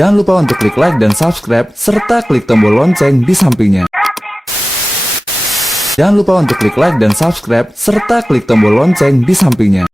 Jangan lupa untuk klik like dan subscribe, serta klik tombol lonceng di sampingnya. Jangan lupa untuk klik like dan subscribe, serta klik tombol lonceng di sampingnya.